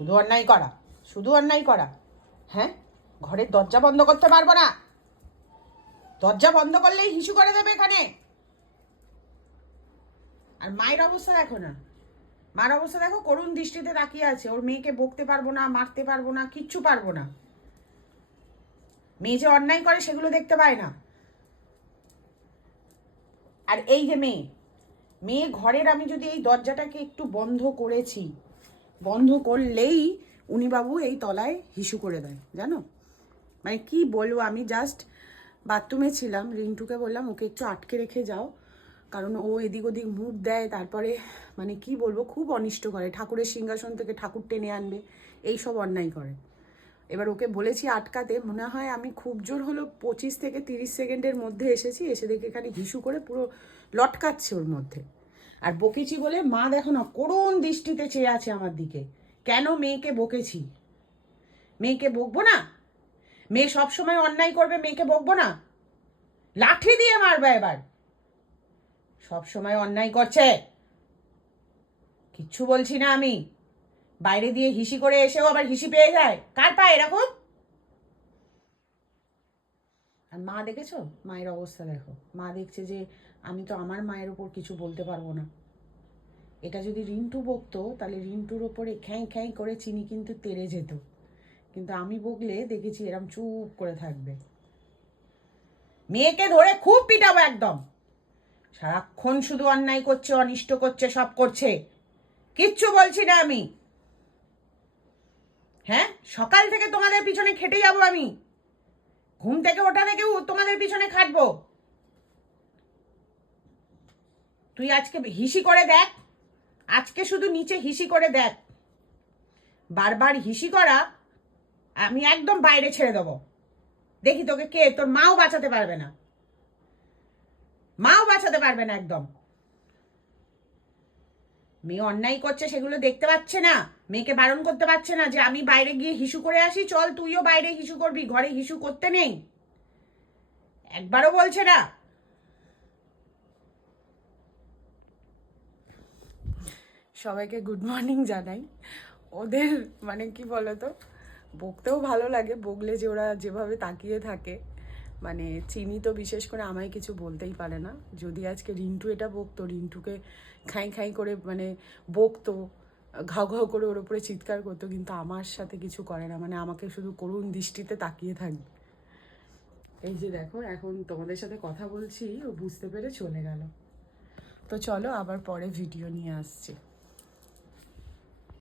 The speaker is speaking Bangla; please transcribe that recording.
শুধু অন্যায় করা, শুধু অন্যায় করা। হ্যাঁ, ঘরের দরজা বন্ধ করতে পারবো না, দরজা বন্ধ করলেই হিসু করে দেবে এখানে। আর মায়ের অবস্থা দেখো না, মার অবস্থা দেখো, করুণ দৃষ্টিতে তাকিয়ে আছে। ওর মেয়েকে বকতে পারবো না, মারতে পারবো না, কিচ্ছু পারবো না। মেয়ে যে অন্যায় করে সেগুলো দেখতে পায় না। আর এই যে মেয়ে, মেয়ে ঘরের, আমি যদি এই দরজাটাকে একটু বন্ধ করেছি, বন্ধ করলেই উনি বাবু এই তলায় হিসু করে দেয়, জানো? মানে কি বলবো, আমি জাস্ট বাথরুমে ছিলাম, রিন্টুকে বললাম ওকে একটু আটকে রেখে যাও, কারণ ও এদিক ওদিক মুখ দেয়, তারপরে মানে কি বলবো, খুব অনিষ্ট করে, ঠাকুরের সিংহাসন থেকে ঠাকুর টেনে আনবে, এই সব অন্যায় করে। এবার ওকে বলেছি আটকাতে, মনে হয় আমি খুব জোর হলো 25 থেকে 30 সেকেন্ডের মধ্যে এসেছি, এসে দেখে এখানে হিসু করে পুরো লটকাচ্ছে ওর মধ্যে। আর বকেছি বলে মা দেখো না করুণ দৃষ্টিতে চেয়ে আছে আমার দিকে। কেন মেয়েকে বকেছি? মেয়েকে বকবো না? মেয়ে সবসময় অন্যায় করবে, মেয়েকে বকবো না? লাঠি দিয়ে মারবে এবার। সব সময় অন্যায় করছে, কিচ্ছু বলছি না আমি। বাইরে দিয়ে হিসি করে এসেও আবার হিসি পেয়ে যায়, কার পায় এরকম? আর মা দেখেছো মায়ের অবস্থা দেখো, মা দেখছে যে আমি তো আমার মায়ের উপর কিছু বলতে পারবো না। এটা যদি রিন্টু বকতো তাহলে রিন্টুর ওপরে খ্যাঁ খ্যাঁ করে চিনি কিন্তু তেড়ে যেত, কিন্তু আমি বকলে দেখেছি এরম চুপ করে থাকবে। মেয়েকে ধরে খুব পিটাবো একদম। সারাক্ষণ শুধু অন্যায় করছে, অনিষ্ট করছে, সব করছে, কিচ্ছু বলছি না আমি। হ্যাঁ, সকাল থেকে তোমাদের পিছনে খেটে যাবো আমি, ঘুম থেকে ওঠা থেকেও তোমাদের পিছনে খাটবো। তুই আজকে হিসি করে দেখ, আজকে শুধু নিচে হিসি করে দেখ। বারবার হিসি করা আমি একদম বাইরে ছেড়ে দেবো। দেখি তোকে কে, তোর মাও বাঁচাতে পারবে না, মাও বাঁচাতে পারবে না একদম। মেয়ে অন্যায় করছে সেগুলো দেখতে পাচ্ছে না, মেয়েকে বারণ করতে পারছে না যে আমি বাইরে গিয়ে হিসু করে আসি, চল তুইও বাইরে হিসু করবি, ঘরে হিসু করতে নেই, একবারও বলছে না। সবাইকে গুড মর্নিং জানাই। ওদের মানে কি বলতো, বকতেও ভালো লাগে, বকলে যে ওরা যেভাবে তাকিয়ে থাকে, মানে চিনি তো বিশেষ করে আমায় কিছু বলতেই পারে না। যদি আজকে রিন্টু এটা বকতো, রিন্টুকে খাই খাই করে মানে বকতো, ঘাউ ঘাউ করে ওর উপরে চিৎকার করতো, কিন্তু আমার সাথে কিছু করে না, মানে আমাকে শুধু করুণ দৃষ্টিতে তাকিয়ে থাকবে। এই যে দেখো এখন তোমাদের সাথে কথা বলছি, ও বুঝতে পেরে চলে গেল। তো চলো আবার পরে ভিডিও নিয়ে আসছি।